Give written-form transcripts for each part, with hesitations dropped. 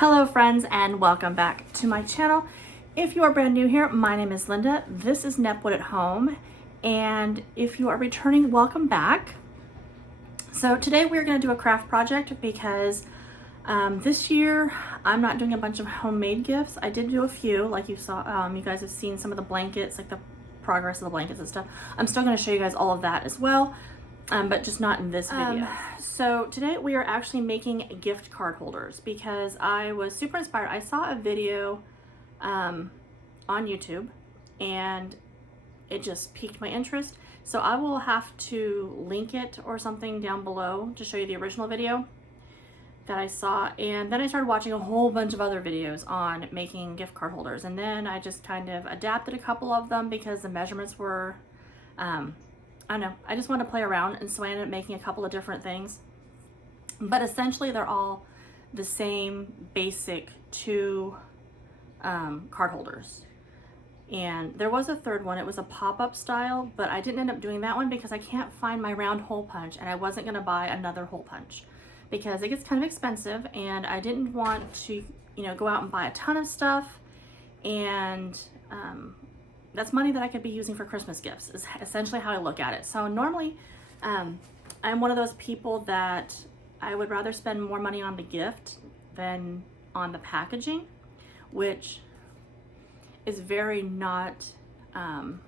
Hello friends and welcome back to my channel. If you are brand new here, my name is Linda. This is Nepwood at Home, and if you are returning, welcome back. So today we're going to do a craft project because this year I'm not doing a bunch of homemade gifts. I did do a few, like you saw, you guys have seen some of the blankets, like the progress of the blankets and stuff. I'm still going to show you guys all of that as well, but just not in this video. So today we are actually making gift card holders because I was super inspired. I saw a video on YouTube and it just piqued my interest. So I will have to link it or something down below to show you the original video that I saw. And then I started watching a whole bunch of other videos on making gift card holders. And then I just kind of adapted a couple of them because the measurements were, I don't know, I just wanted to play around. And so I ended up making a couple of different things. But essentially they're all the same basic two card holders. And there was a third one. It was a pop-up style, but I didn't end up doing that one because I can't find my round hole punch, and I wasn't going to buy another hole punch because it gets kind of expensive, and I didn't want to, go out and buy a ton of stuff, and that's money that I could be using for Christmas gifts is essentially how I look at it. So normally I'm one of those people that I would rather spend more money on the gift than on the packaging, which is very not on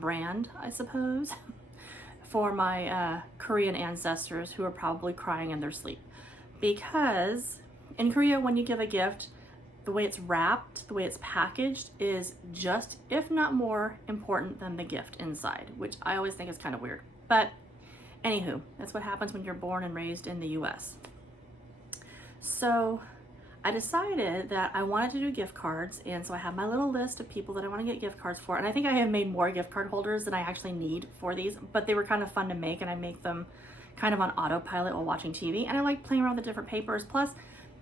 brand, I suppose, for my Korean ancestors who are probably crying in their sleep. Because in Korea, when you give a gift, the way it's wrapped, the way it's packaged is just, if not more, important than the gift inside, which I always think is kind of weird. But anywho, that's what happens when you're born and raised in the US. So I decided that I wanted to do gift cards, and so I have my little list of people that I want to get gift cards for, and I think I have made more gift card holders than I actually need for these, but they were kind of fun to make, and I make them kind of on autopilot while watching TV, and I like playing around with the different papers. Plus,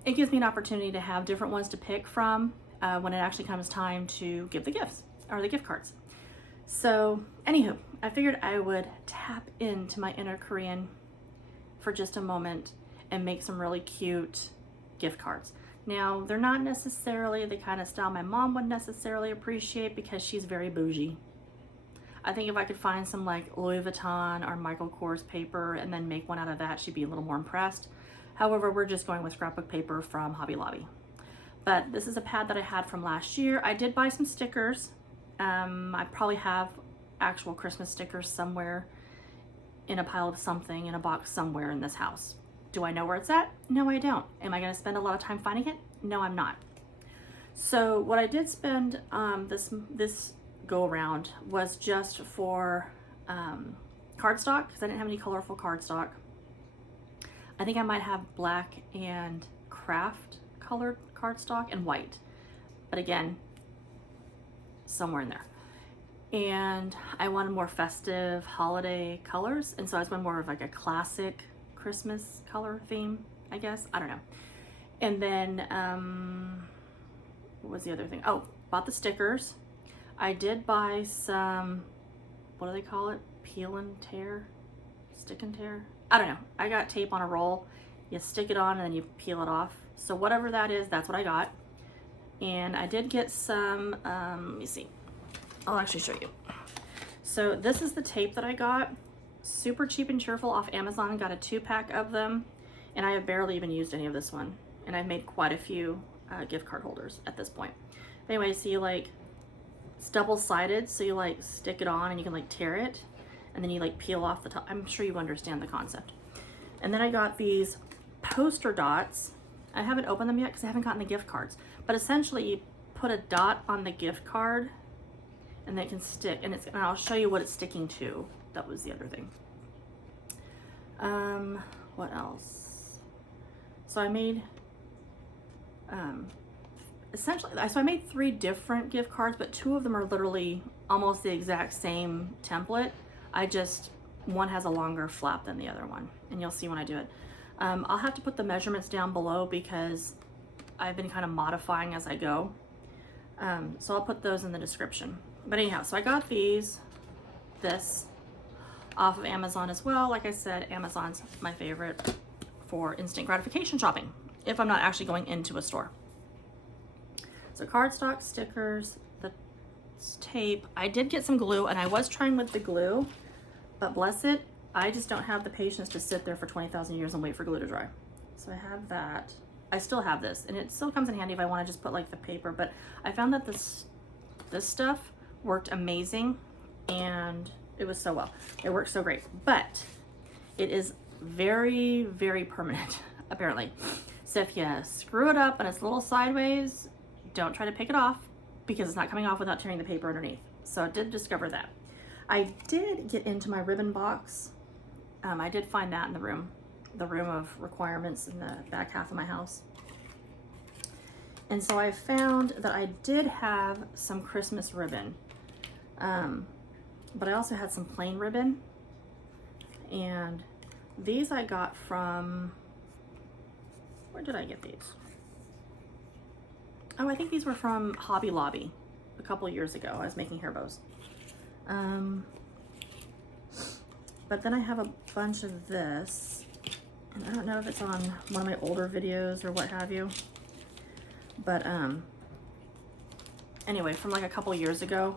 it gives me an opportunity to have different ones to pick from when it actually comes time to give the gifts, or the gift cards. So, anywho, I figured I would tap into my inner Korean for just a moment and make some really cute gift cards. Now, they're not necessarily the kind of style my mom would necessarily appreciate because she's very bougie. I think if I could find some like Louis Vuitton or Michael Kors paper and then make one out of that, she'd be a little more impressed. However, we're just going with scrapbook paper from Hobby Lobby. But this is a pad that I had from last year. I did buy some stickers. I probably have actual Christmas stickers somewhere in a pile of something in a box somewhere in this house. Do I know where it's at? No, I don't. Am I going to spend a lot of time finding it? No, I'm not. So what I did spend this go around was just for cardstock, because I didn't have any colorful cardstock. I think I might have black and craft colored cardstock and white, but again, somewhere in there. And I wanted more festive holiday colors, and so I was going more of like a classic Christmas color theme, I guess. I don't know. And then what was the other thing? Oh, bought the stickers. I did buy some, what do they call it? Peel and tear? Stick and tear? I don't know. I got tape on a roll. You stick it on and then you peel it off. So whatever that is, that's what I got. And I did get some, let me see. I'll actually show you. So this is the tape that I got. Super cheap and cheerful off Amazon. Got a 2-pack of them, and I have barely even used any of this one, and I've made quite a few gift card holders at this point. But anyway, so it's double-sided, so you like stick it on and you can like tear it, and then you like peel off the top. I'm sure you understand the concept. And then I got these poster dots. I haven't opened them yet because I haven't gotten the gift cards, but essentially you put a dot on the gift card and they can stick, and I'll show you what it's sticking to. That was the other thing. What else? So I made, essentially, so I made 3 different gift cards, but 2 of them are literally almost the exact same template. One has a longer flap than the other one, and you'll see when I do it. I'll have to put the measurements down below because I've been kind of modifying as I go. So I'll put those in the description. But anyhow, so I got this off of Amazon as well. Like I said, Amazon's my favorite for instant gratification shopping. if I'm not actually going into a store. So cardstock, stickers, the tape. I did get some glue, and I was trying with the glue, but bless it, I just don't have the patience to sit there for 20,000 years and wait for glue to dry. So I have that. I still have this, and it still comes in handy if I want to just put like the paper, but I found that this stuff worked amazing, and it was so well. It worked so great, but it is very, very permanent, apparently. So if you screw it up and it's a little sideways, don't try to pick it off, because it's not coming off without tearing the paper underneath. So I did discover that. I did get into my ribbon box. I did find that in the room of requirements in the back half of my house. And so I found that I did have some Christmas ribbon, but I also had some plain ribbon. And these I got from, where did I get these? Oh, I think these were from Hobby Lobby a couple years ago. I was making hair bows. But then I have a bunch of this, and I don't know if it's on one of my older videos or what have you. But anyway, from like a couple years ago,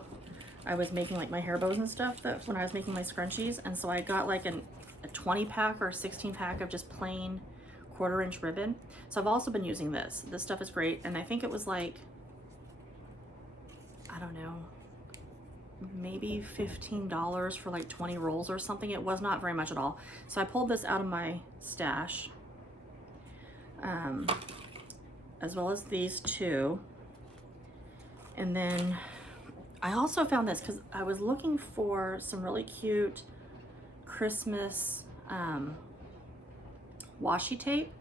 I was making like my hair bows and stuff that when I was making my scrunchies, and so I got like a 20 pack or 16 pack of just plain 1/4 inch ribbon. So I've also been using this. This stuff is great, and I think it was like, I don't know, maybe $15 for like 20 rolls or something. It was not very much at all. So I pulled this out of my stash, as well as these two. And then I also found this because I was looking for some really cute Christmas washi tape,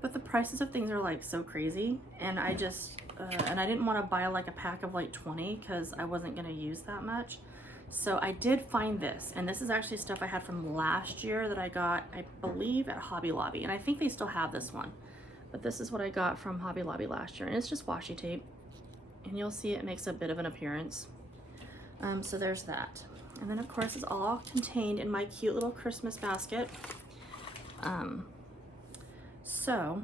but the prices of things are like so crazy, and I just and I didn't want to buy like a pack of like 20 because I wasn't going to use that much. So I did find this, and this is actually stuff I had from last year that I got, I believe, at Hobby Lobby, and I think they still have this one, but this is what I got from Hobby Lobby last year, and it's just washi tape, and you'll see it makes a bit of an appearance. So there's that, and then of course it's all contained in my cute little Christmas basket. So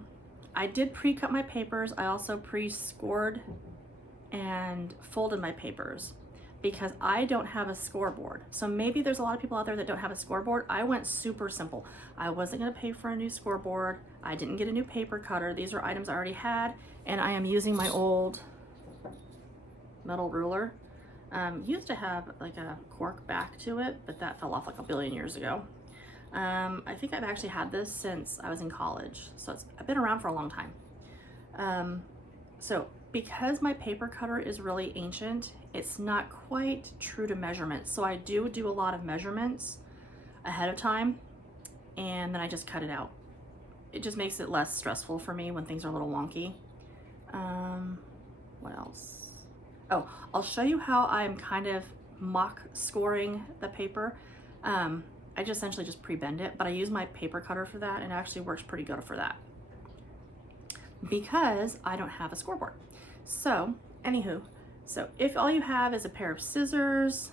I did pre-cut my papers. I also pre-scored and folded my papers because I don't have a scoreboard. So maybe there's a lot of people out there that don't have a scoreboard. I went super simple. I wasn't gonna pay for a new scoreboard. I didn't get a new paper cutter. These are items I already had, and I am using my old metal ruler. Used to have like a cork back to it, but that fell off like a billion years ago. I think I've actually had this since I was in college, so I've been around for a long time. So because my paper cutter is really ancient, it's not quite true to measurements. So I do a lot of measurements ahead of time, and then I just cut it out. It just makes it less stressful for me when things are a little wonky. What else? Oh, I'll show you how I'm kind of mock scoring the paper. I just essentially just pre-bend it, but I use my paper cutter for that, and it actually works pretty good for that because I don't have a scoreboard. So anywho, so if all you have is a pair of scissors,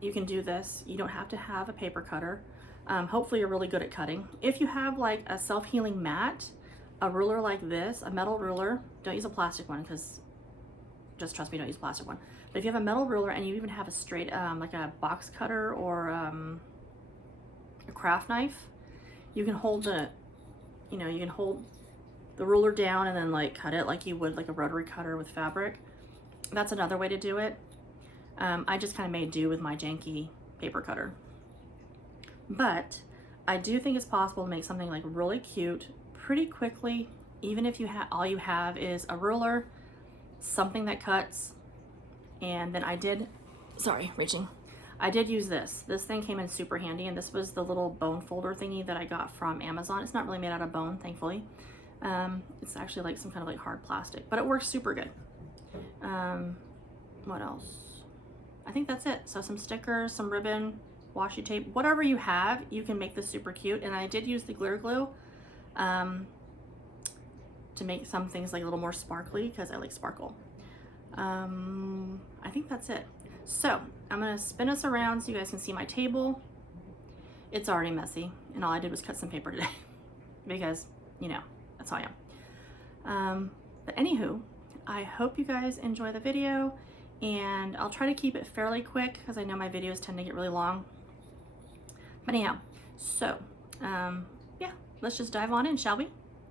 you can do this. You don't have to have a paper cutter. Hopefully you're really good at cutting. If you have like a self-healing mat, a ruler like this, a metal ruler, don't use a plastic one because just trust me, don't use a plastic one. But if you have a metal ruler and you even have a straight, like a box cutter or a craft knife, you can hold you can hold the ruler down and then like cut it like you would like a rotary cutter with fabric. That's another way to do it. I just kind of made do with my janky paper cutter. But I do think it's possible to make something like really cute pretty quickly, even if you all you have is a ruler, something that cuts. And then I did use this. This thing came in super handy, and this was the little bone folder thingy that I got from Amazon. It's not really made out of bone, thankfully. It's actually like some kind of like hard plastic, but it works super good. What else? I think that's it. So some stickers, some ribbon, washi tape, whatever you have, you can make this super cute. And I did use the glitter glue to make some things like a little more sparkly because I like sparkle. I think that's it. So I'm gonna spin us around so you guys can see my table. It's already messy, and all I did was cut some paper today because, you know, That's how I am. But anywho, I hope you guys enjoy the video, and I'll try to keep it fairly quick because I know my videos tend to get really long. But anyhow, so yeah, let's just dive on in, shall we?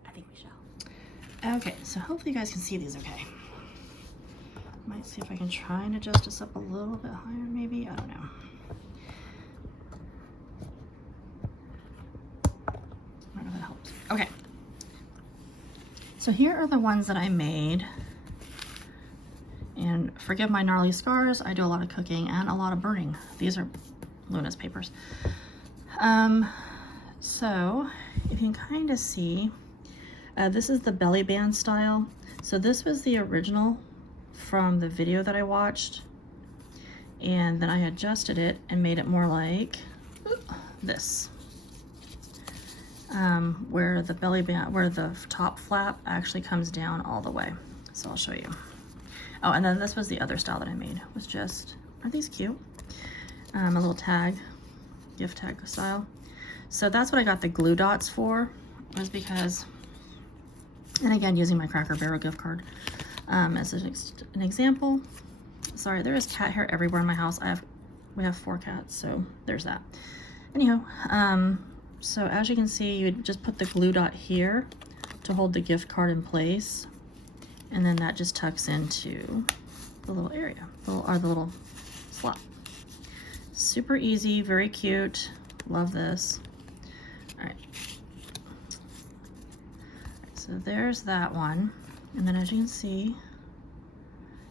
I think we shall. Okay, so hopefully you guys can see these okay. Might see if I can try and adjust this up a little bit higher, maybe. I don't know. I don't know if that helps. Okay. So here are the ones that I made. And forgive my gnarly scars. I do a lot of cooking and a lot of burning. These are Luna's papers. So if you can kind of see, this is the belly band style. So this was the original from the video that I watched, and then I adjusted it and made it more like this, where the belly band, where the top flap actually comes down all the way. So I'll show you. Oh, and then this was the other style that I made. It was just, aren't these cute? A little tag, gift tag style. So that's what I got the glue dots for, was because, and again, using my Cracker Barrel gift card as an example. Sorry, there is cat hair everywhere in my house. We have 4 cats, so there's that. Anyhow, so as you can see, you just put the glue dot here to hold the gift card in place, and then that just tucks into the little area, the little slot. Super easy, very cute. Love this. All right. So there's that one. And then as you can see,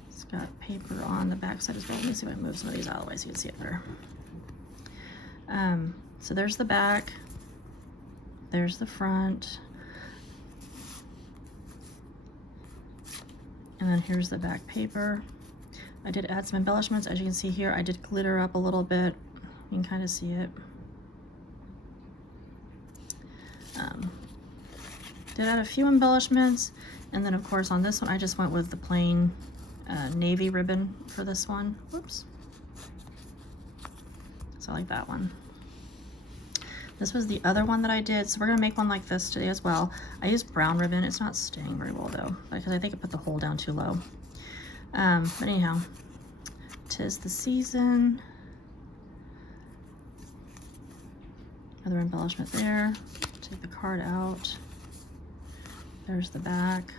it's got paper on the back side as well. Let me see if I move some of these out of the way so you can see it better. So there's the back, there's the front, and then here's the back paper. I did add some embellishments. As you can see here, I did glitter up a little bit. You can kind of see it. Did add a few embellishments, and then of course on this one I just went with the plain navy ribbon for this one. Whoops. So I like that one. This was the other one that I did, so we're gonna make one like this today as well. I used brown ribbon. It's not staying very well though, because I think it put the hole down too low. But anyhow, 'tis the season. Another embellishment there. Take the card out. There's the back,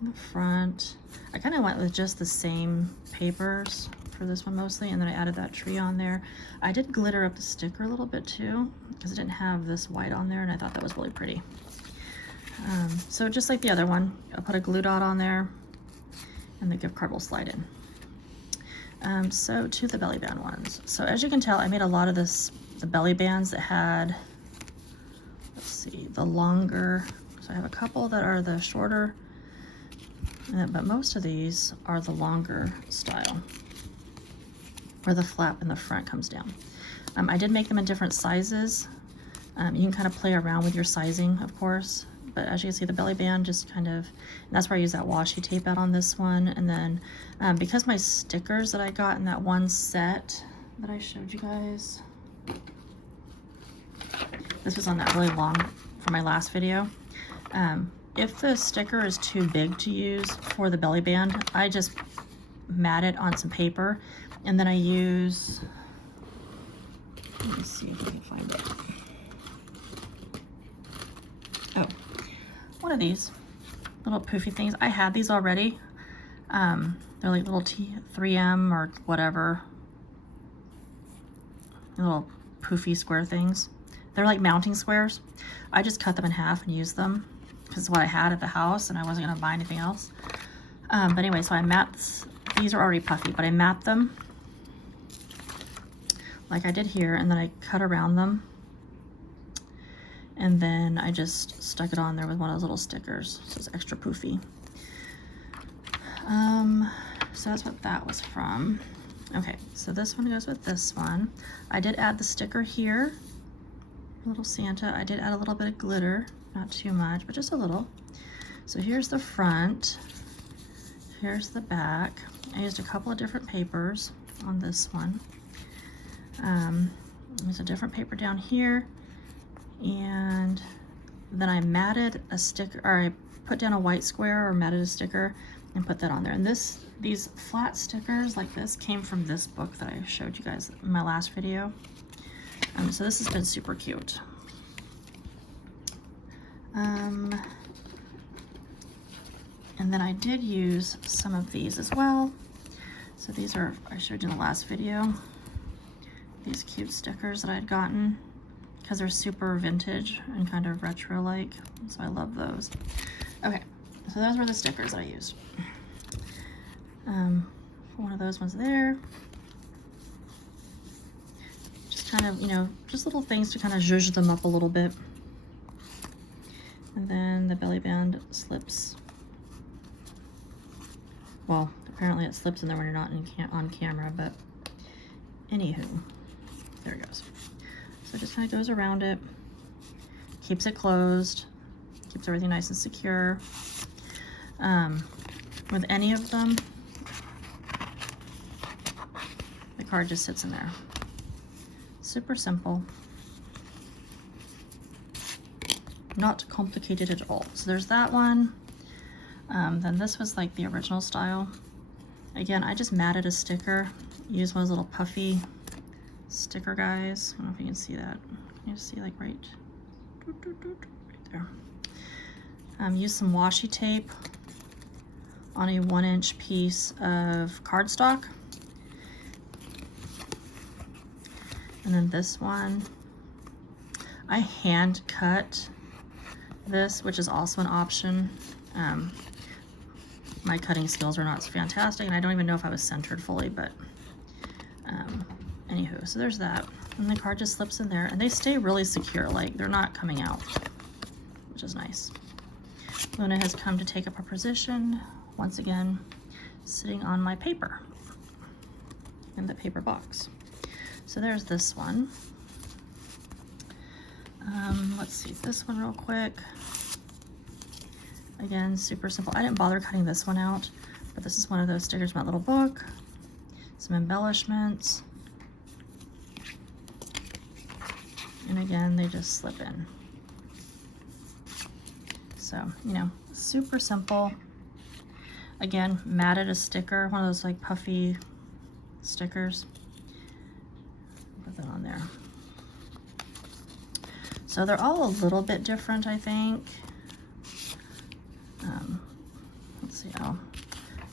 the front. I kind of went with just the same papers for this one mostly, and then I added that tree on there. I did glitter up the sticker a little bit too, because it didn't have this white on there, and I thought that was really pretty. So just like the other one, I'll put a glue dot on there, and the gift card will slide in. So to the belly band ones. So as you can tell, I made a lot of the belly bands that had, let's see, the longer. So I have a couple that are the shorter, but most of these are the longer style, where the flap in the front comes down. I did make them in different sizes. You can kind of play around with your sizing, of course, but as you can see, the belly band just kind of, and that's where I use that washi tape out on this one. And then because my stickers that I got in that one set that I showed you guys, this was on that really long, for my last video. If the sticker is too big to use for the belly band, I just mat it on some paper, and then I use, let me see if I can find it. Oh, one of these little poofy things. I had these already. They're like little 3M or whatever, little poofy square things. They're like mounting squares. I just cut them in half and used them because it's what I had at the house and I wasn't gonna buy anything else. But anyway, so I these are already puffy, but I mat them like I did here, and then I cut around them, and then I just stuck it on there with one of those little stickers, so it's extra poofy. So that's what that was from. Okay, so this one goes with this one. I did add the sticker here, little Santa. I did add a little bit of glitter, not too much, but just a little. So here's the front, here's the back. I used a couple of different papers on this one. There's a different paper down here, and then I matted a sticker, or I put down a white square or matted a sticker and put that on there. And these flat stickers like this came from this book that I showed you guys in my last video. So this has been super cute. And then I did use some of these as well. So these are, I showed you in the last video, these cute stickers that I'd gotten because they're super vintage and kind of retro-like. So I love those. Okay, so those were the stickers I used. One of those ones there. Just kind of, you know, just little things to kind of zhuzh them up a little bit. And then the belly band slips. Well, apparently it slips in there when you're not on camera, but anywho, there it goes. So it just kind of goes around it, keeps it closed, keeps everything nice and secure. With any of them, the card just sits in there. Super simple. Not complicated at all. So there's that one. Then this was like the original style. Again, I just matted a sticker. Use one of those little puffy sticker guys. I don't know if you can see that. Can you see like right there? Use some washi tape on a 1-inch piece of cardstock. And then this one, I hand cut this, which is also an option. My cutting skills are not fantastic, and I don't even know if I was centered fully, but anywho, so there's that. And the card just slips in there, and they stay really secure, like they're not coming out, which is nice. Luna has come to take up her position, once again, sitting on my paper in the paper box. So there's this one. Let's see this one real quick. Again, super simple. I didn't bother cutting this one out, but this is one of those stickers from that little book. Some embellishments. And again, they just slip in. So, you know, super simple. Again, matted a sticker, one of those like puffy stickers. Put that on there. So they're all a little bit different, I think. Let's see, I'll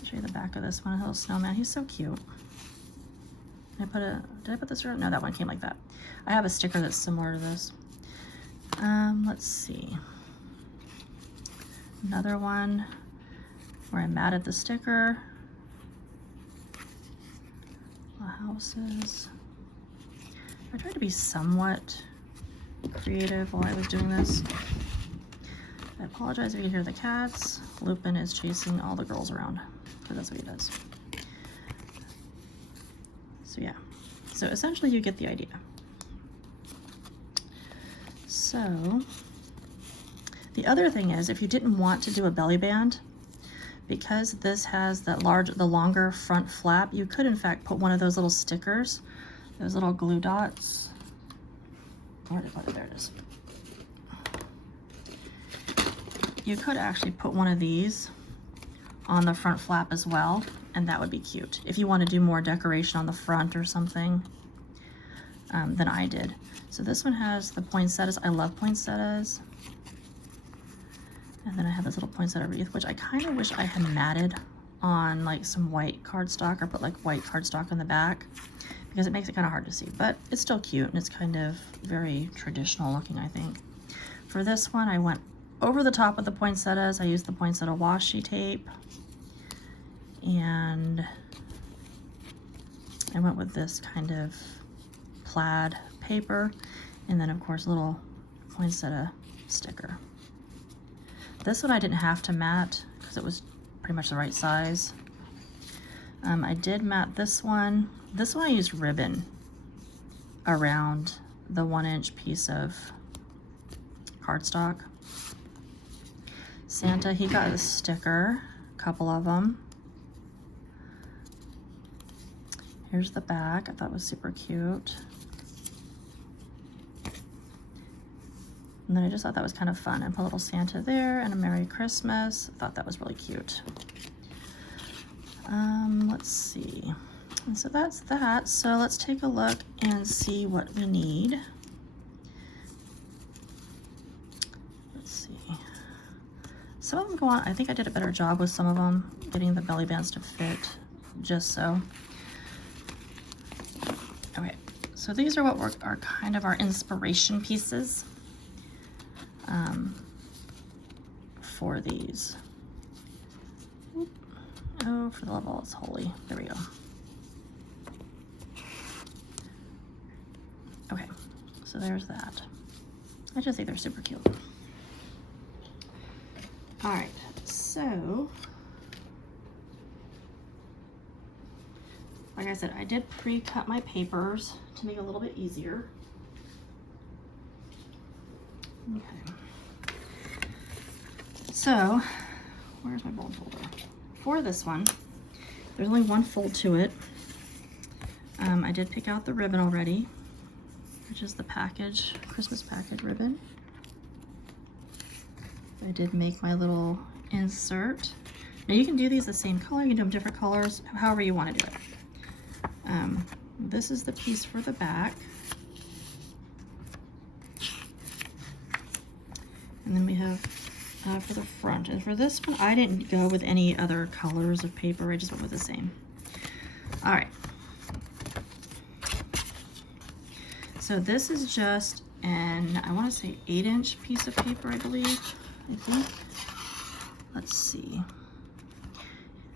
show you the back of this one. A little snowman, he's so cute. Did I put this around? No, that one came like that. I have a sticker that's similar to this. Let's see. Another one where I matted the sticker. The houses. I tried to be somewhat creative while I was doing this. I apologize if you can hear the cats. Lupin is chasing all the girls around, because that's what he does. So yeah, so essentially you get the idea. So the other thing is, if you didn't want to do a belly band, because this has the longer front flap, you could in fact put one of those little stickers, those little glue dots. Where did I put it? There it is. You could actually put one of these on the front flap as well, and that would be cute. If you want to do more decoration on the front or something, than I did. So this one has the poinsettias. I love poinsettias. And then I have this little poinsettia wreath, which I kind of wish I had matted on like some white cardstock, or put like white cardstock on the back, because it makes it kind of hard to see, but it's still cute and it's kind of very traditional looking, I think. For this one, I went over the top of the poinsettias. I used the poinsettia washi tape, and I went with this kind of plaid paper, and then of course a little poinsettia sticker. This one I didn't have to mat because it was pretty much the right size. I did mat this one. This one I used ribbon around the 1-inch piece of cardstock. Santa, he got a sticker, a couple of them. Here's the back. I thought it was super cute. And then I just thought that was kind of fun. And put a little Santa there and a Merry Christmas. I thought that was really cute. Let's see. And so that's that. So let's take a look and see what we need. Let's see. Some of them go on, I think I did a better job with some of them, getting the belly bands to fit just so. Okay, so these are what are kind of our inspiration pieces for these. Oh, for the love of all that's holy. There we go. Okay, so there's that. I just think they're super cute. All right, so like I said, I did pre-cut my papers to make it a little bit easier. Okay. So, where's my bold folder? For this one, there's only one fold to it. I did pick out the ribbon already, which is the package, Christmas package ribbon. I did make my little insert. Now you can do these the same color, you can do them different colors, however you want to do it. This is the piece for the back. And then we have for the front. And for this one, I didn't go with any other colors of paper, I just went with the same. All right. So this is just an, I want to say 8-inch piece of paper, I believe. I think. Let's see.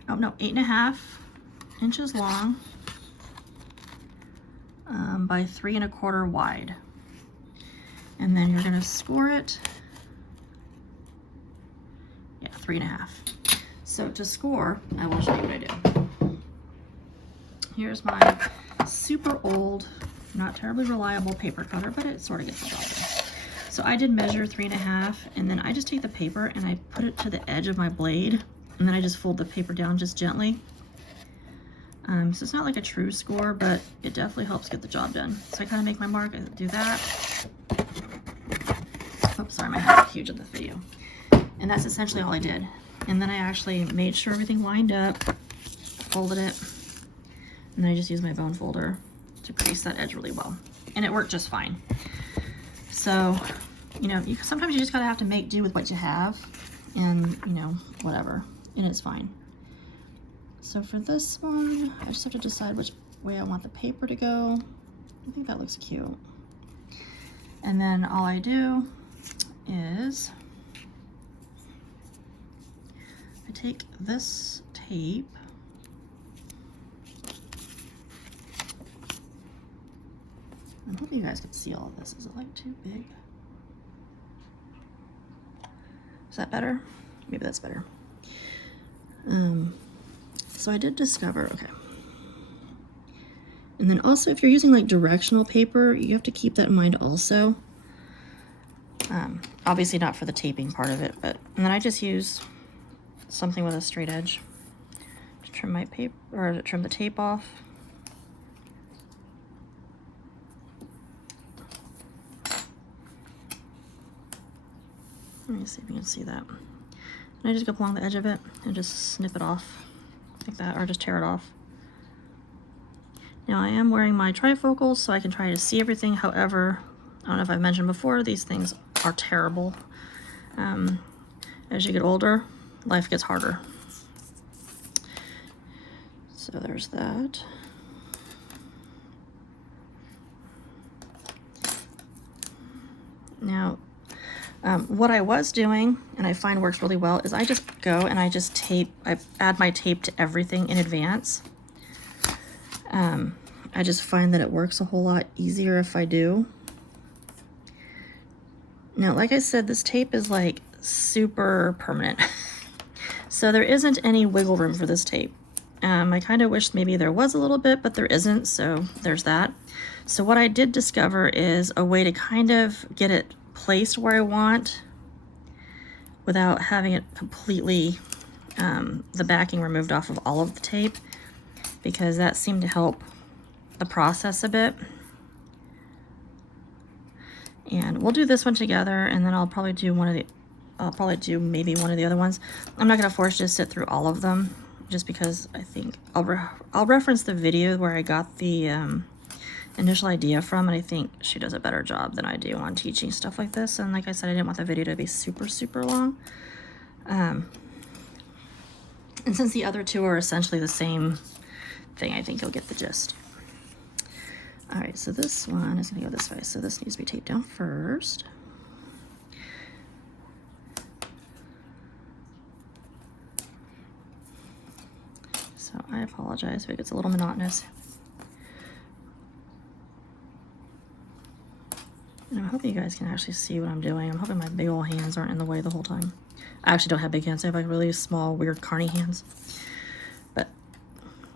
Oh no, 8.5 inches long by 3 1/4 wide. And then you're gonna score it. Yeah, 3 1/2. So to score, I will show you what I do. Here's my super old, not terribly reliable paper cutter, but it sort of gets the job done. So I did measure 3 1/2, and then I just take the paper and I put it to the edge of my blade, and then I just fold the paper down just gently. So it's not like a true score, but it definitely helps get the job done. So I kind of make my mark, I do that. Oops, sorry, my hands are huge in this video. And that's essentially all I did. And then I actually made sure everything lined up, folded it, and then I just used my bone folder to crease that edge really well. And it worked just fine. So, you know, sometimes you just gotta have to make do with what you have, and, you know, whatever, and it's fine. So for this one, I just have to decide which way I want the paper to go. I think that looks cute. And then all I do is I take this tape I hope you guys can see all of this. Is it like too big? Is that better? Maybe that's better. So I did discover, okay. And then also if you're using like directional paper, you have to keep that in mind also. Obviously not for the taping part of it, but, and then I just use something with a straight edge to trim my paper, or to trim the tape off. Let me see if you can see that. And I just go along the edge of it and just snip it off like that, or just tear it off. Now I am wearing my trifocals so I can try to see everything. However, I don't know if I've mentioned before, these things are terrible. As you get older, life gets harder. So there's that. Now, what I was doing, and I find works really well, is I just go and I just tape, I add my tape to everything in advance. I just find that it works a whole lot easier if I do. Now, like I said, this tape is like super permanent. So there isn't any wiggle room for this tape. I kind of wish maybe there was a little bit, but there isn't, so there's that. So what I did discover is a way to kind of get it placed where I want without having it completely, the backing removed off of all of the tape, because that seemed to help the process a bit. And we'll do this one together, and then I'll probably do maybe one of the other ones. I'm not gonna force you to sit through all of them, just because I think I'll reference the video where I got the initial idea from, and I think she does a better job than I do on teaching stuff like this. And like I said, I didn't want the video to be super long. And since the other two are essentially the same thing, I think you'll get the gist. All right, so this one is gonna go this way. So this needs to be taped down first. So I apologize if it gets a little monotonous. And I'm hoping you guys can actually see what I'm doing. I'm hoping my big old hands aren't in the way the whole time. I actually don't have big hands. I have like really small, weird carny hands. But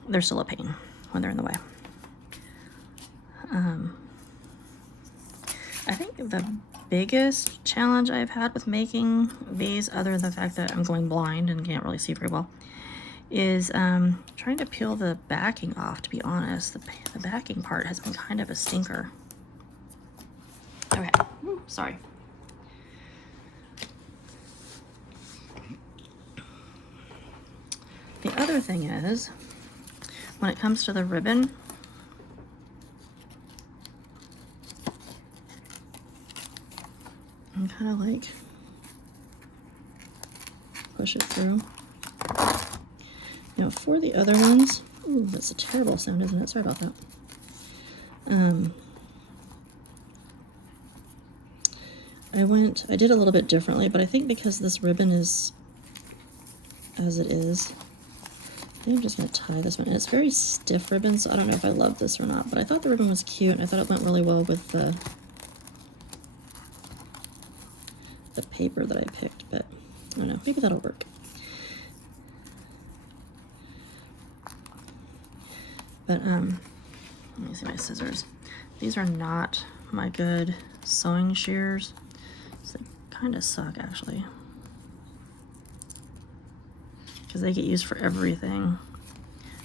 they're still a pain when they're in the way. I think the biggest challenge I've had with making these, other than the fact that I'm going blind and can't really see very well, is trying to peel the backing off, to be honest. The backing part has been kind of a stinker. Okay, ooh, sorry. The other thing is, when it comes to the ribbon, I'm kind of like push it through. Now for the other ones, ooh, that's a terrible sound, isn't it? Sorry about that. I did a little bit differently, but I think because this ribbon is as it is, I think I'm just gonna tie this one. And it's very stiff ribbon, so I don't know if I love this or not, but I thought the ribbon was cute, and I thought it went really well with the paper that I picked, but I don't know, maybe that'll work. But let me see my scissors. These are not my good sewing shears, so they kind of suck actually, because they get used for everything.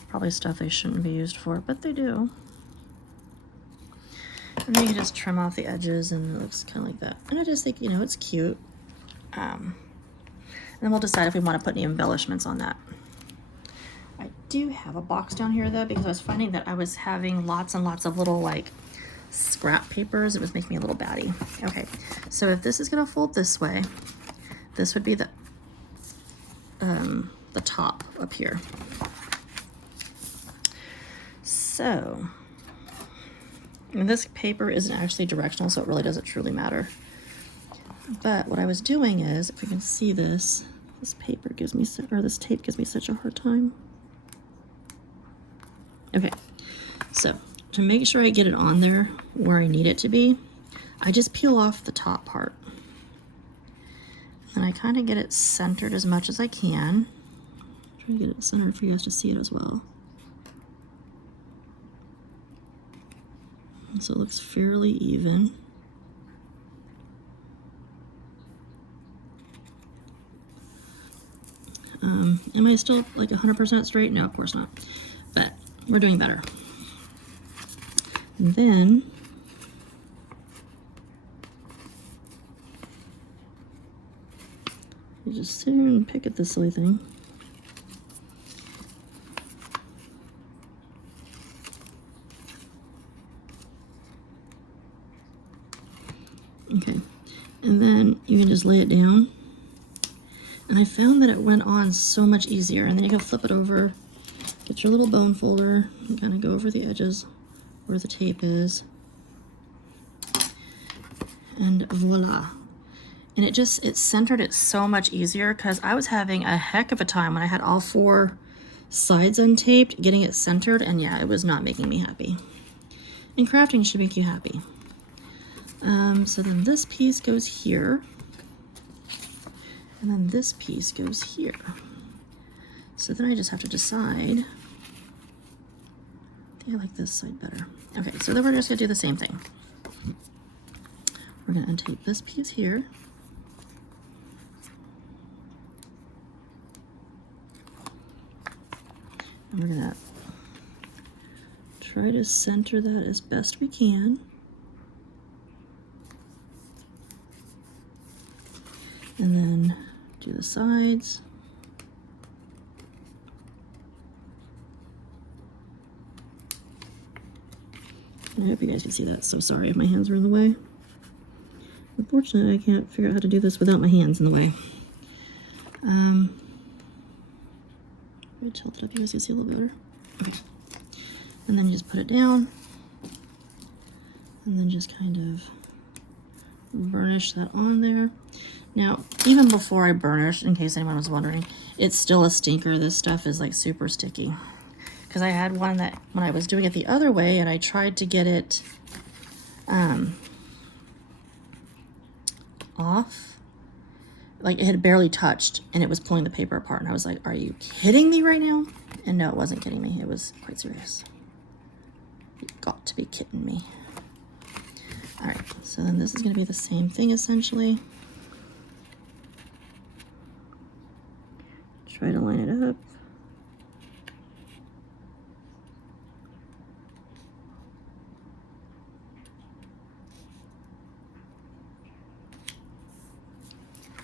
Probably stuff they shouldn't be used for, but they do. And then you can just trim off the edges and it looks kind of like that. And I just think, you know, it's cute. And then we'll decide if we want to put any embellishments on that. I do have a box down here though, because I was finding that I was having lots and lots of little like scrap papers. It was making me a little batty. Okay, so if this is gonna fold this way, this would be the top up here. So, and this paper isn't actually directional, so it really doesn't truly matter. But what I was doing is, if you can see this, this paper gives me, or this tape gives me such a hard time. Okay, so to make sure I get it on there where I need it to be, I just peel off the top part. And I kind of get it centered as much as I can. Try to get it centered for you guys to see it as well. So it looks fairly even. Am I still like 100% straight? No, of course not. But we're doing better. And then you just sit here and pick at this silly thing. Okay, and then you can just lay it down. And I found that it went on so much easier. And then you can flip it over, get your little bone folder, and kind of go over the edges where the tape is. And voila. And it centered it so much easier, because I was having a heck of a time when I had all 4 sides untaped, getting it centered, and yeah, it was not making me happy. And crafting should make you happy. So then this piece goes here. And then this piece goes here. So then I just have to decide. I think I like this side better. Okay, so then we're just gonna do the same thing. We're gonna untape this piece here. And we're gonna try to center that as best we can. Do the sides. I hope you guys can see that. So sorry if my hands are in the way. Unfortunately, I can't figure out how to do this without my hands in the way. I'm going to tilt it up, you guys can see a little better. Okay. And then you just put it down. And then just kind of burnish that on there. Now, even before I burnish, in case anyone was wondering, it's still a stinker. This stuff is like super sticky. Because I had one that, when I was doing it the other way, and I tried to get it off, like it had barely touched, and it was pulling the paper apart. And I was like, are you kidding me right now? And no, it wasn't kidding me. It was quite serious. You got to be kidding me. All right, so then this is going to be the same thing essentially. Try to line it up.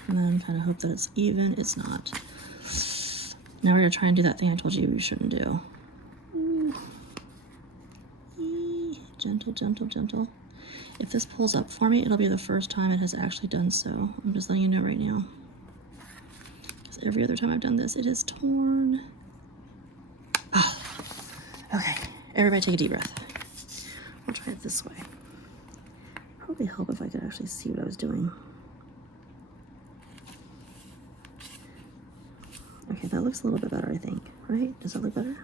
And then kind of hope that it's even. It's not. Now we're going to try and do that thing I told you we shouldn't do. Gentle, gentle, gentle. If this pulls up for me, it'll be the first time it has actually done so. I'm just letting you know right now. Because every other time I've done this, it is torn. Oh, okay. Everybody take a deep breath. I'll try it this way. Probably help if I could actually see what I was doing. Okay, that looks a little bit better, I think. Right? Does that look better?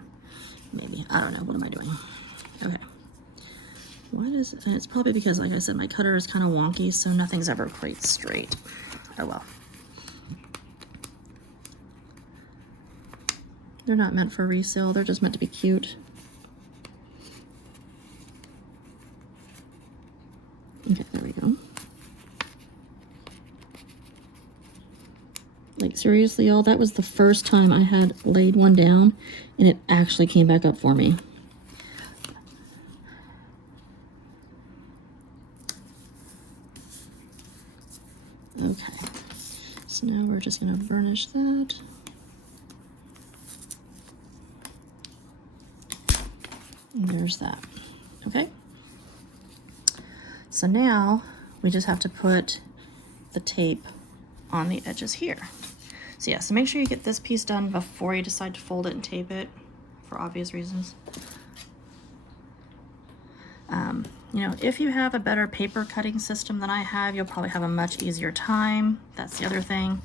Maybe. I don't know. What am I doing? Okay. What is it? And it's probably because, like I said, my cutter is kind of wonky, so nothing's ever quite straight. Oh well. They're not meant for resale. They're just meant to be cute. Okay, there we go. Like seriously, y'all, that was the first time I had laid one down and it actually came back up for me. Okay, so now we're just going to burnish that. And there's that. Okay. So now we just have to put the tape on the edges here. So yeah, so make sure you get this piece done before you decide to fold it and tape it, for obvious reasons. You know, if you have a better paper cutting system than I have, you'll probably have a much easier time. That's the other thing.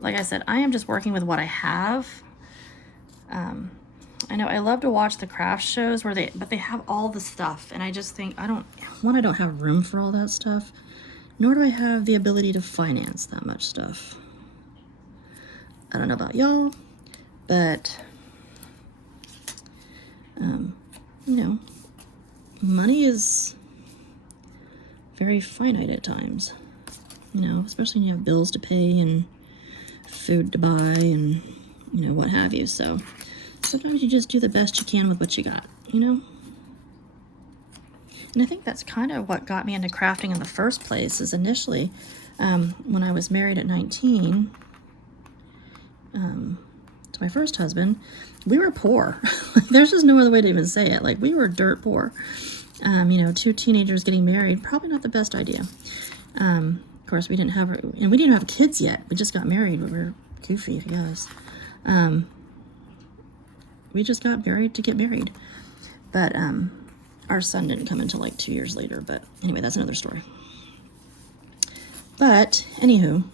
Like I said, I am just working with what I have. I know I love to watch the craft shows where but they have all the stuff, and I just think I don't have room for all that stuff, nor do I have the ability to finance that much stuff. I don't know about y'all, but you know, money is very finite at times, you know, especially when you have bills to pay and food to buy and, you know, what have you. So sometimes you just do the best you can with what you got, you know? And I think that's kind of what got me into crafting in the first place, is initially when I was married at 19 to my first husband, we were poor. There's just no other way to even say it. Like, we were dirt poor. You know, 2 teenagers getting married, probably not the best idea. Of course, we didn't even have kids yet. We just got married. We were goofy, I guess. We just got married to get married. But our son didn't come until like 2 years later. But anyway, that's another story. But anywho,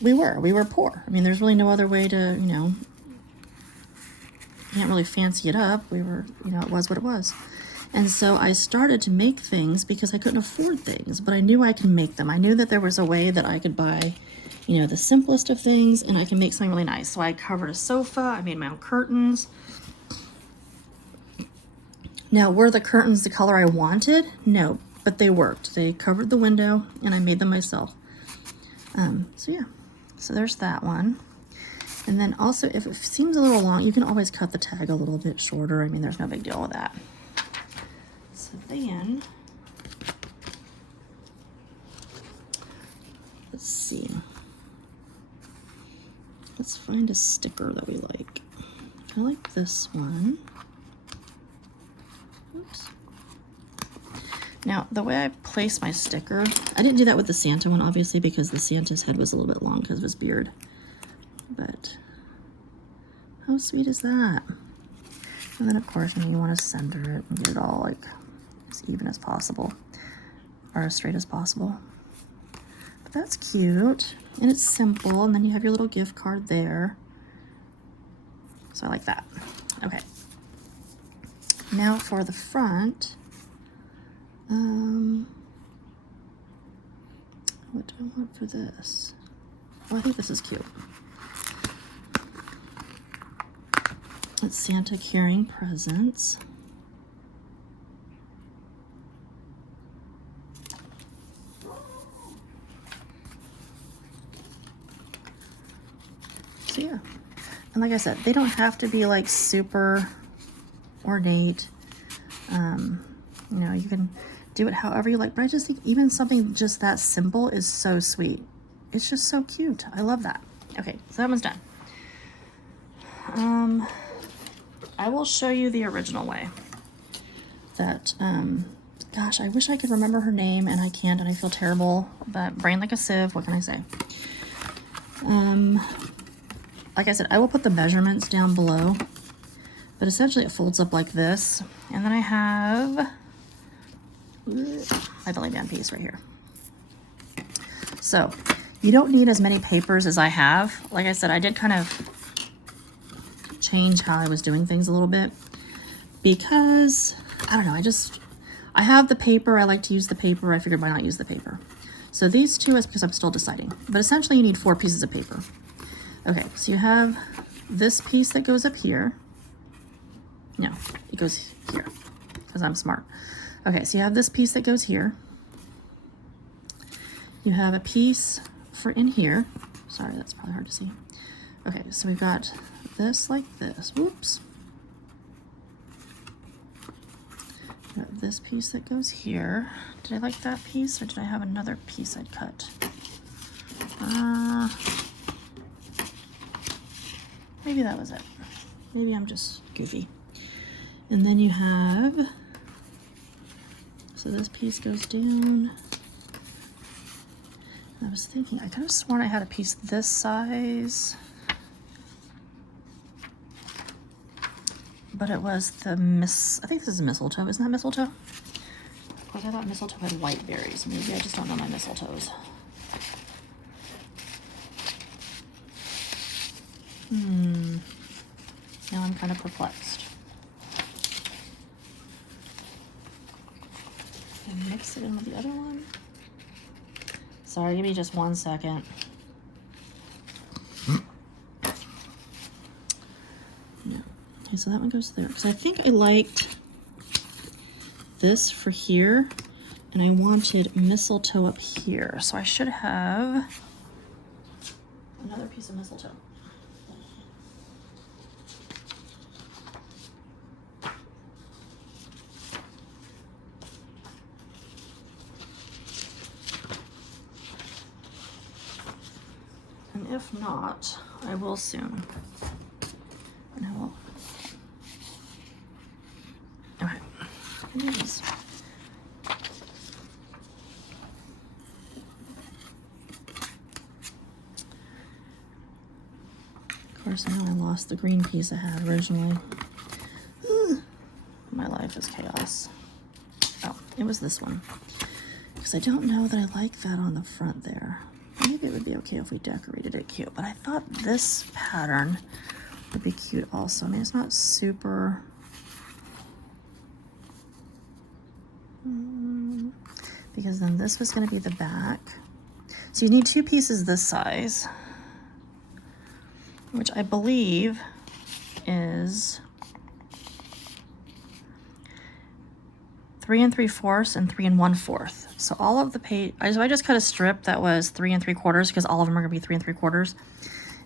we were poor. I mean, there's really no other way to, you know, can't really fancy it up. We were, you know, it was what it was. And so I started to make things because I couldn't afford things, but I knew I could make them. I knew that there was a way that I could buy, you know, the simplest of things, and I can make something really nice. So I covered a sofa. I made my own curtains. Now, were the curtains the color I wanted? No, but they worked. They covered the window, and I made them myself. So yeah, so there's that one. And then also, if it seems a little long, you can always cut the tag a little bit shorter. I mean, there's no big deal with that. So then, let's see. let's find a sticker that we like. I like this one. Oops. Now, the way I place my sticker, I didn't do that with the Santa one, obviously, because the Santa's head was a little bit long because of his beard. But how sweet is that? And then, of course, you want to center it and get it all like as even as possible, or as straight as possible. But that's cute, and it's simple. And then you have your little gift card there. So I like that. Okay. Now for the front. What do I want for this? Oh, I think this is cute. It's Santa carrying presents. So yeah, and like I said, they don't have to be like super ornate. You know, you can do it however you like, but I just think even something just that simple is so sweet. It's just so cute. I love that. Okay, so that one's done. I will show you the original way. That, gosh, I wish I could remember her name, and I can't, and I feel terrible, but brain like a sieve, what can I say? Like I said, I will put the measurements down below, but essentially it folds up like this, and then I have my belly band piece right here. So you don't need as many papers as I have. Like I said, I did kind of change how I was doing things a little bit because I don't know, I have the paper. I like to use the paper. I figured why not use the paper. So these two is because I'm still deciding, but essentially you need 4 pieces of paper. Okay, so you have this piece that goes up here. No, it goes here because I'm smart. Okay, so you have this piece that goes here. You have a piece for in here. Sorry, that's probably hard to see. Okay, so we've got this like this. Whoops. Got this piece that goes here. Did I like that piece, or did I have another piece I'd cut? Maybe that was it. Maybe I'm just goofy. And then you have, so this piece goes down. I was thinking, I could have sworn I had a piece this size, but it was the I think this is mistletoe. Isn't that mistletoe? Of course, I thought mistletoe had white berries. Maybe I just don't know my mistletoes. Now I'm kind of perplexed. And mix it in with the other one. Sorry, give me just 1 second. No. Okay, so that one goes there. Because I think I liked this for here, and I wanted mistletoe up here. So I should have another piece of mistletoe. If not, I will soon. And I will. Okay. These. Of course, I know I lost the green piece I had originally. My life is chaos. Oh, it was this one. Because I don't know that I like that on the front there. Maybe it would be okay if we decorated it cute, but I thought this pattern would be cute also. I mean, it's not super... because then this was going to be the back. So you need 2 pieces this size, which I believe is 3 3/4 and 3 1/4. So all of the page, so I just cut a strip that was 3 3/4 because all of them are gonna be 3 3/4,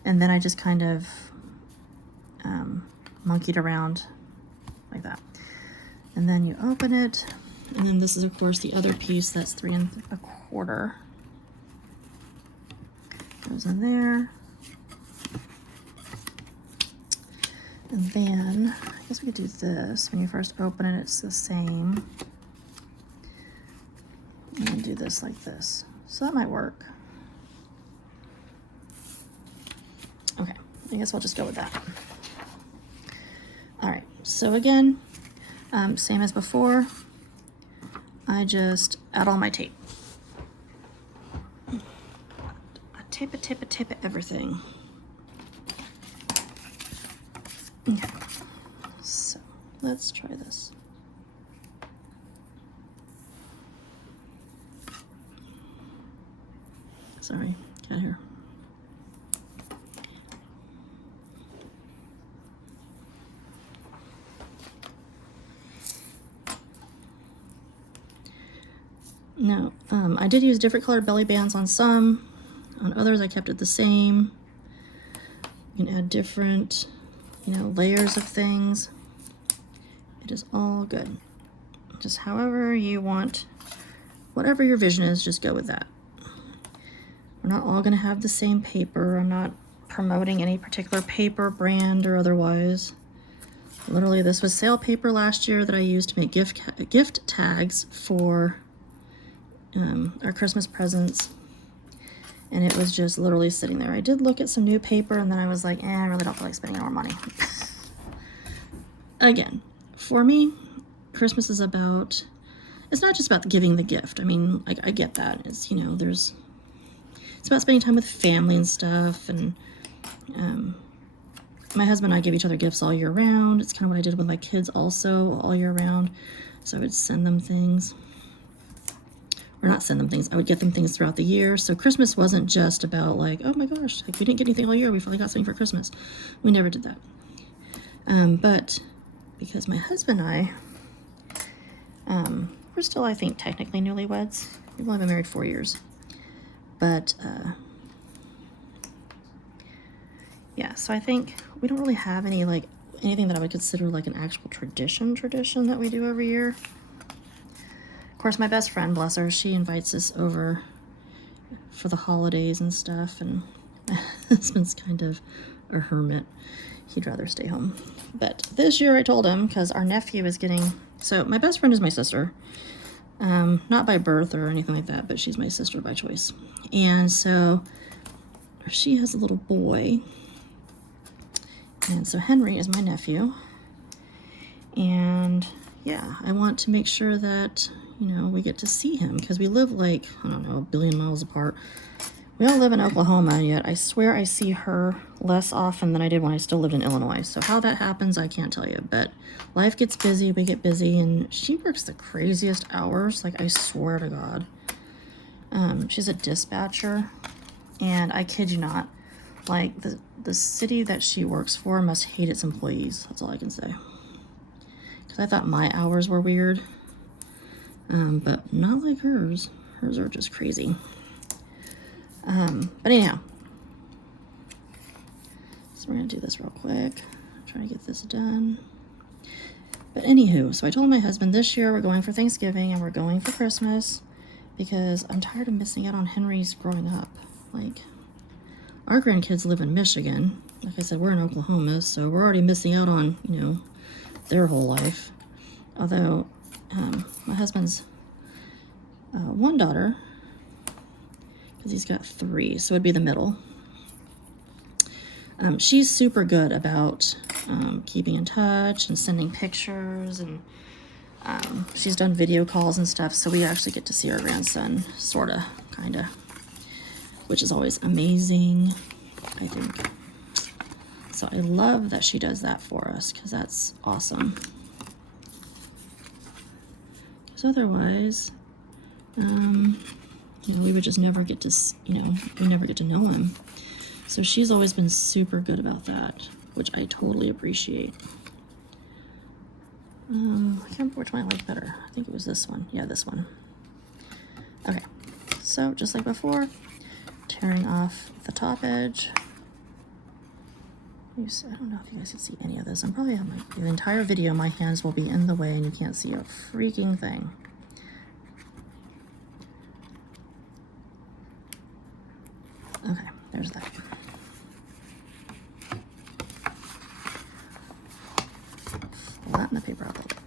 and then I just kind of monkeyed around like that. And then you open it, and then this is of course the other piece that's 3 1/4. Goes in there. And then, I guess we could do this. When you first open it, it's the same. And then do this like this. So that might work. Okay, I guess I'll just go with that. All right, so again, same as before, I just add all my tape. I tape it, everything. Okay, so let's try this. Sorry, get here. No, I did use different colored belly bands on some. On others, I kept it the same. You can add different, layers of things. It is all good. Just however you want, whatever your vision is, just go with that. We're not all going to have the same paper. I'm not promoting any particular paper brand or otherwise. Literally, this was sale paper last year that I used to make gift tags for our Christmas presents. And it was just literally sitting there. I did look at some new paper and then I was like, I really don't feel like spending more money. Again, for me, Christmas is about, it's not just about giving the gift. I mean, I get that. It's, it's about spending time with family and stuff. And my husband and I give each other gifts all year round. It's kind of what I did with my kids also all year round. So I would send them things. Or not send them things, I would get them things throughout the year. So Christmas wasn't just about like, oh my gosh, like we didn't get anything all year, we finally got something for Christmas. We never did that. But because my husband and I, we're still, I think, technically newlyweds. We've only been married 4 years. But, yeah, so I think we don't really have any, like, anything that I would consider like an actual tradition that we do every year. Of course, my best friend, bless her, she invites us over for the holidays and stuff, and my husband's kind of a hermit. He'd rather stay home. But this year I told him, because our nephew is getting, so my best friend is my sister, not by birth or anything like that, but she's my sister by choice. And so she has a little boy, and so Henry is my nephew, and yeah, I want to make sure that, we get to see him, because we live like, I don't know, a billion miles apart. We don't live in Oklahoma, yet I swear I see her less often than I did when I still lived in Illinois. So how that happens, I can't tell you, but life gets busy, we get busy, and she works the craziest hours, like I swear to God. She's a dispatcher, and I kid you not, like the city that she works for must hate its employees. That's all I can say. Because I thought my hours were weird, but not like hers. Hers are just crazy. But anyhow, so we're gonna do this real quick. Try to get this done. But anywho, so I told my husband this year we're going for Thanksgiving and we're going for Christmas because I'm tired of missing out on Henry's growing up. Like, our grandkids live in Michigan. Like I said, we're in Oklahoma, so we're already missing out on, their whole life. Although, my husband's one daughter, because he's got 3, so it'd be the middle. She's super good about keeping in touch and sending pictures, and she's done video calls and stuff, so we actually get to see our grandson, sorta, kinda, which is always amazing, I think. So I love that she does that for us, because that's awesome. Because otherwise, we would just never get to, we never get to know him. So she's always been super good about that, which I totally appreciate. I can't remember which one I like better. I think it was this one. Yeah, this one. Okay, so just like before, tearing off the top edge. I don't know if you guys can see any of this. I'm probably on the entire video, my hands will be in the way and you can't see a freaking thing. Okay, there's that. flatten the paper out a little bit.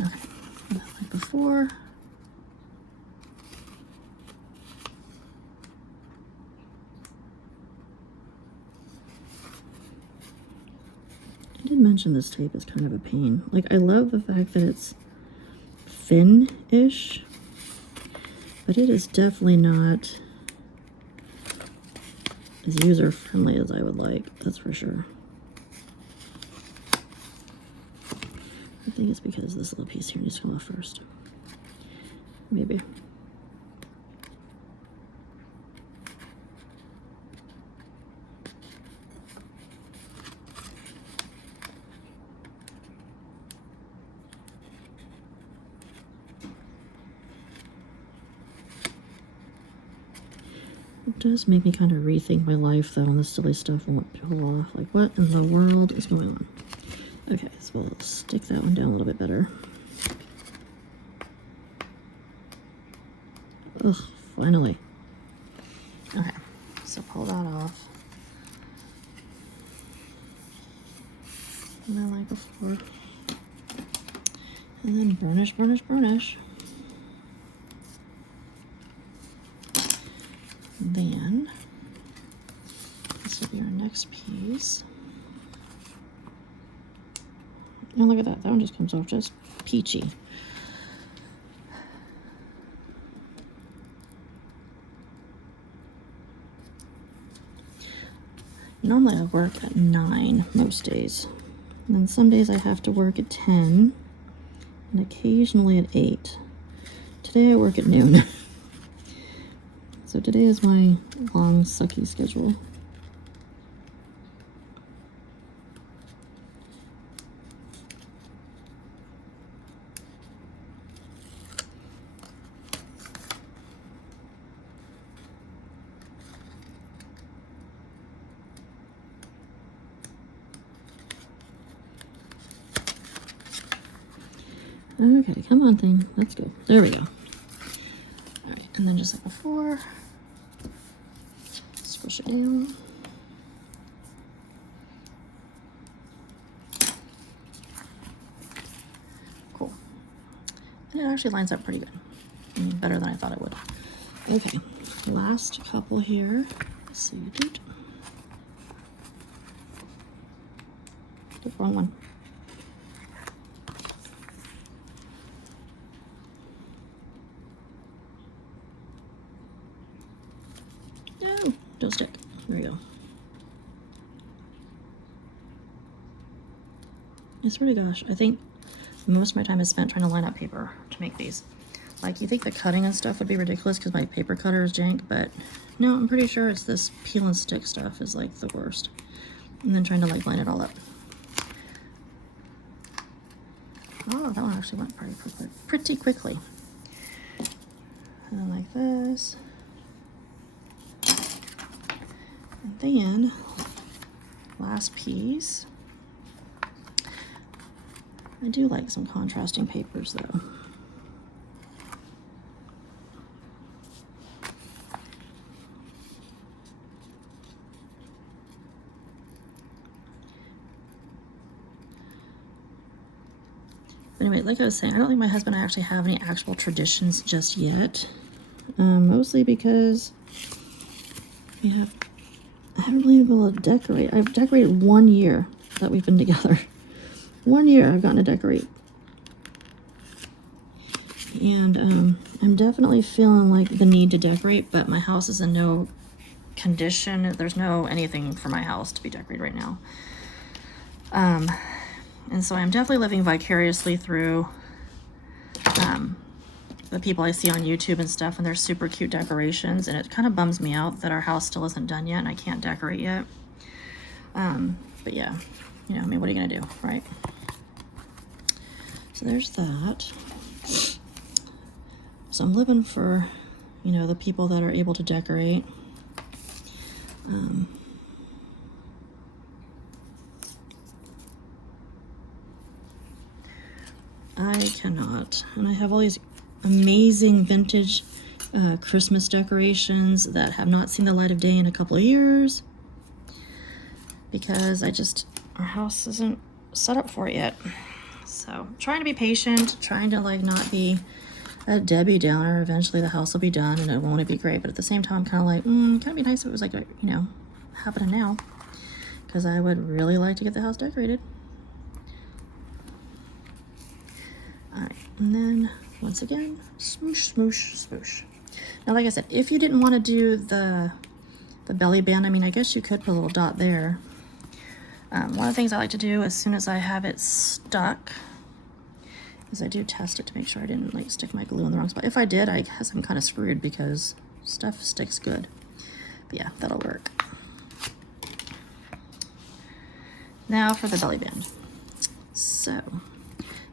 Okay, like before. I did mention this tape is kind of a pain. Like, I love the fact that it's thin-ish, but it is definitely not as user-friendly as I would like, that's for sure. I think it's because this little piece here needs to come off first. Maybe. It does make me kind of rethink my life, though, on this silly stuff and what people are like, what in the world is going on? Okay, so we'll stick that one down a little bit better. Ugh, finally. Okay, so pull that off. And then like before. And then burnish, burnish, burnish. Then, this will be our next piece. And look at that, that one just comes off just peachy. Normally I work at 9 most days. And then some days I have to work at 10 and occasionally at 8. Today I work at noon. So today is my long, sucky schedule. Okay, come on thing, let's go. There we go. All right, and then just like before, squish it down. Cool. And it actually lines up pretty good. I mean, better than I thought it would. Okay, last couple here. Let's see, the wrong one. No, don't stick. There we go. I swear to gosh, I think most of my time is spent trying to line up paper to make these. Like, you think the cutting and stuff would be ridiculous because my paper cutter is jank, but no, I'm pretty sure it's this peel and stick stuff is like the worst. And then trying to like line it all up. Oh, that one actually went pretty quickly. And then like this. And then, last piece. I do like some contrasting papers though. But anyway, like I was saying, I don't think my husband and I actually have any actual traditions just yet. Mostly because I haven't really been able to decorate. I've decorated 1 year that we've been together. 1 year I've gotten to decorate. And I'm definitely feeling like the need to decorate, but my house is in no condition. There's no anything for my house to be decorated right now. And so I'm definitely living vicariously through the people I see on YouTube and stuff, and they're super cute decorations, and it kind of bums me out that our house still isn't done yet and I can't decorate yet. But yeah, you know, I mean, what are you gonna do, right? So there's that. So I'm living for, you know, the people that are able to decorate. I cannot. And I have all these amazing vintage Christmas decorations that have not seen the light of day in a couple of years, because our house isn't set up for it yet. So trying to be patient, trying to like not be a Debbie Downer. Eventually the house will be done and it won't be great, but at the same time I'm kind of like, kind of be nice if it was like, happening now, because I would really like to get the house decorated. All right, and then once again, smoosh, smoosh, smoosh. Now, like I said, if you didn't want to do the belly band, I mean, I guess you could put a little dot there. One of the things I like to do as soon as I have it stuck is I do test it to make sure I didn't like stick my glue in the wrong spot. If I did, I guess I'm kind of screwed because stuff sticks good. But yeah, that'll work. Now for the belly band. So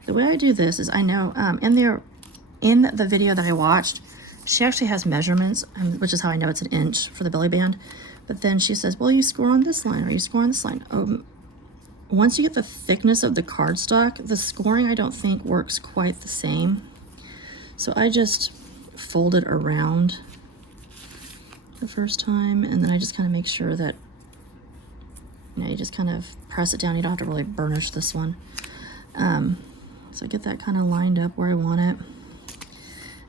the way I do this is, I know in the video that I watched, she actually has measurements, which is how I know it's an inch for the belly band. But then she says, well, you score on this line or you score on this line. Once you get the thickness of the cardstock, the scoring I don't think works quite the same. So I just fold it around the first time, and then I just kind of make sure that, you just kind of press it down. You don't have to really burnish this one. So I get that kind of lined up where I want it.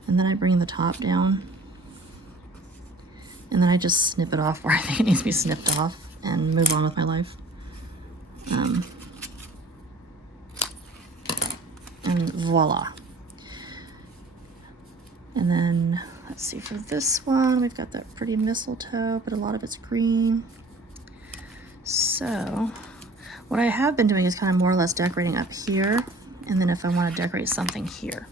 And then I bring the top down. And then I just snip it off where I think it needs to be snipped off and move on with my life. And voila. And then, let's see, for this one, we've got that pretty mistletoe, but a lot of it's green. So what I have been doing is kind of more or less decorating up here, and then if I want to decorate something here.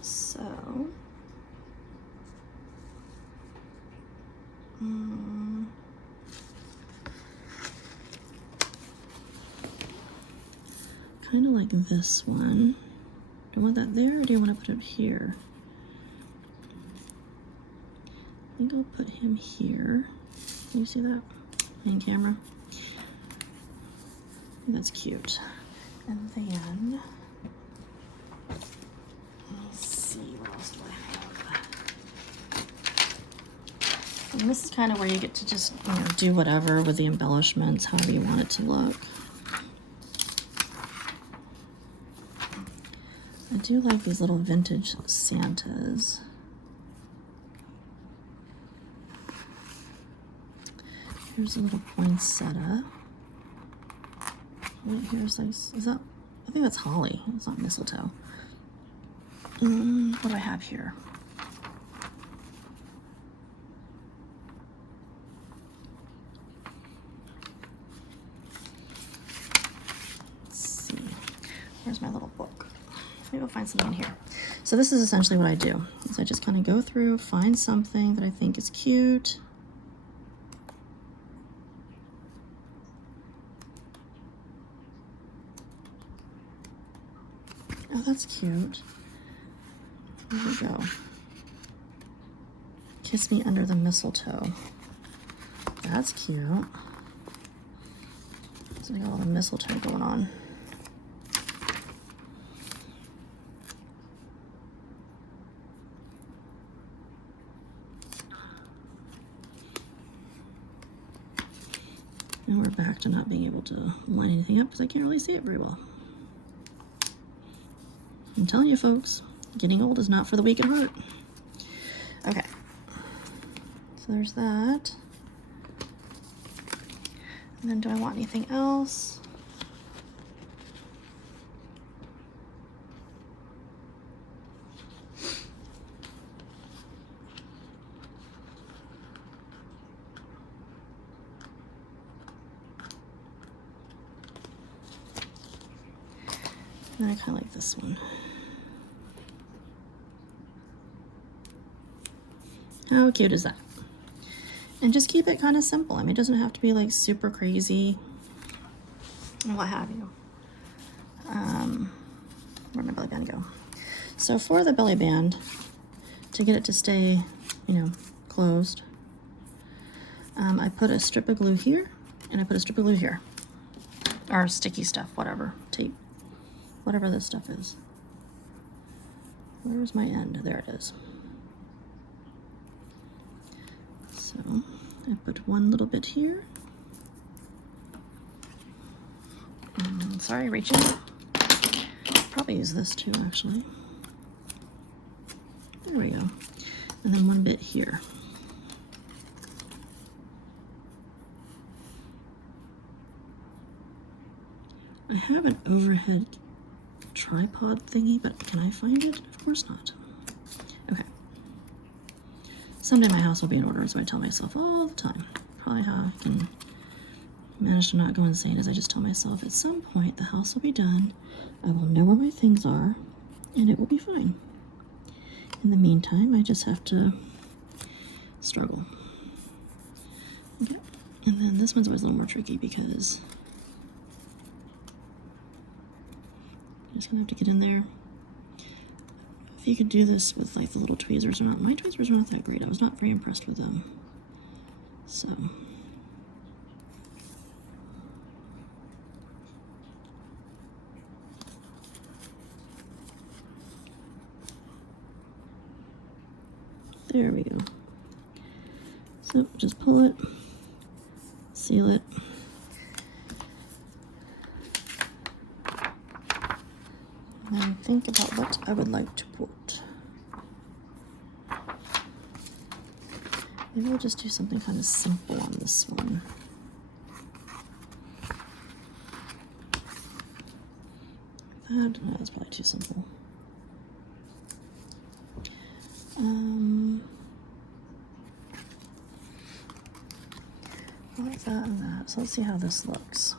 So kind of like this one. Do you want that there, or do you want to put it here? I think I'll put him here. Can you see that in camera? That's cute. And then, let's see, what else do I have? And this is kind of where you get to just, do whatever with the embellishments, however you want it to look. I do like these little vintage Santas. Here's a little poinsettia. Here's like, I think that's holly. It's not mistletoe. What do I have here? Let's see. Where's my little book? Maybe I'll find something in here. So this is essentially what I do. Is I just kind of go through, find something that I think is cute. Oh, that's cute. There we go. Kiss me under the mistletoe. That's cute. So I got a lot of mistletoe going on. Now we're back to not being able to line anything up because I can't really see it very well. I'm telling you, folks, getting old is not for the weak at heart. Okay, so there's that. And then do I want anything else? And I kind of like this one. How cute is that? And just keep it kind of simple. I mean, it doesn't have to be like super crazy and what have you. Where'd my belly band go? So for the belly band, to get it to stay, closed, I put a strip of glue here and I put a strip of glue here. Or sticky stuff, whatever, tape, whatever this stuff is. Where's my end? There it is. So I put one little bit here. Sorry, reaching. Probably use this too, actually. There we go. And then one bit here. I have an overhead tripod thingy, but can I find it? Of course not. Okay. Someday my house will be in order, so I tell myself all the time. Probably how I can manage to not go insane is I just tell myself at some point the house will be done, I will know where my things are, and it will be fine. In the meantime, I just have to struggle. Okay. And then this one's always a little more tricky because I'm just gonna have to get in there. If you could do this with like the little tweezers or not. My tweezers are not that great. I was not very impressed with them. So. There we go. So just pull it, seal it. And then think about what I would like to put. Maybe we'll just do something kind of simple on this one. That's probably too simple. I like that and that. So let's see how this looks.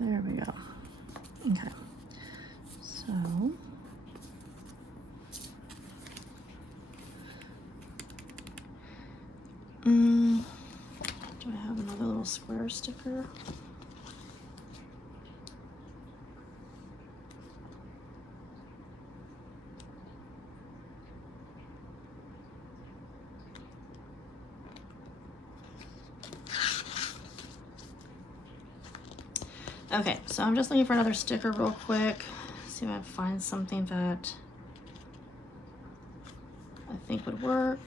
There we go. Okay. So do I have another little square sticker? Okay, so I'm just looking for another sticker real quick. See if I can find something that I think would work.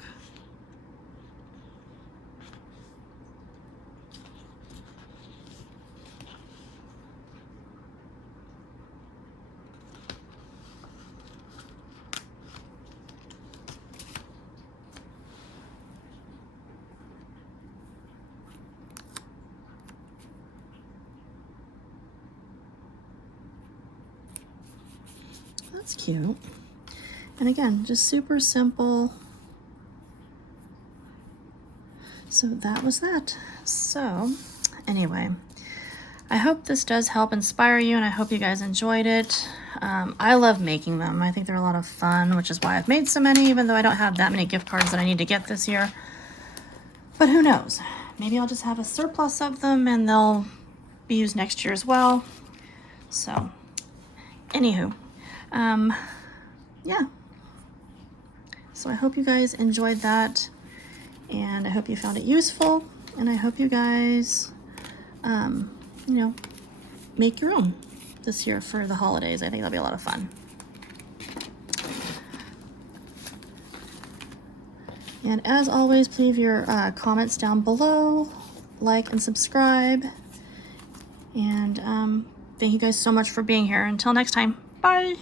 That's cute. And again, just super simple. So that was that. So anyway, I hope this does help inspire you, and I hope you guys enjoyed it. I love making them. I think they're a lot of fun, which is why I've made so many, even though I don't have that many gift cards that I need to get this year. But who knows? Maybe I'll just have a surplus of them and they'll be used next year as well. So anywho, yeah. So I hope you guys enjoyed that, and I hope you found it useful, and I hope you guys, you know, make your own this year for the holidays. I think that'll be a lot of fun. And as always, please leave your comments down below, like and subscribe, and thank you guys so much for being here. Until next time, bye.